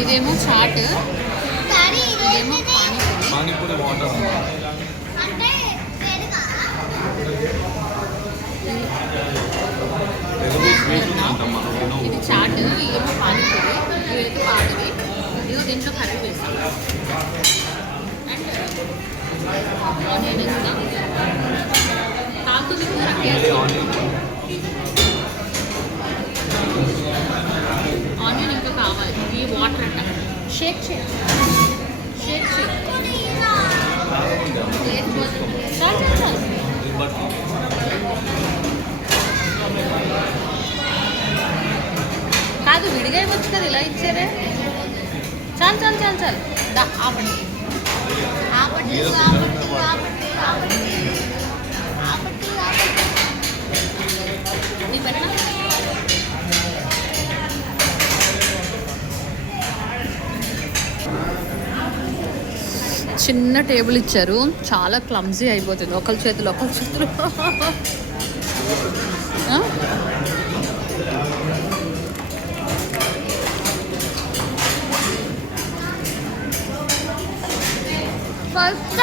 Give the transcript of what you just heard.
ఇదేమో చాట్, ఇదేమో పానీపూరి. పానీపూరి వాటర్ ఇది చాట్, ఇదేమో పానీపూరి, ఇదైతే పాతది. ఇదిగో దీంట్లో కర్రీ వేస్తాం అండ్ ఆనియన్ వేస్తాం. కాకుది కూర ఆనియన్ ఇంకా కావాలి. ఈ వాటర్ అంట షేక్ షేక్ షేక్ షేక్ కాదు విడిగా ఇవ్వచ్చు కదా, ఇలా ఇచ్చారే. చాలు చాలు చాలు చాలు ఆపండి ఆపండి ఆపండి ఆపండి ఆపండి ఆపండి ఆపండి. నీ పెట్టనా చిన్న టేబుల్ ఇచ్చారు, చాలా క్లమ్జీ అయిపోతుంది ఒకరి చేతులు ఒకరి చేతులు. ఫస్ట్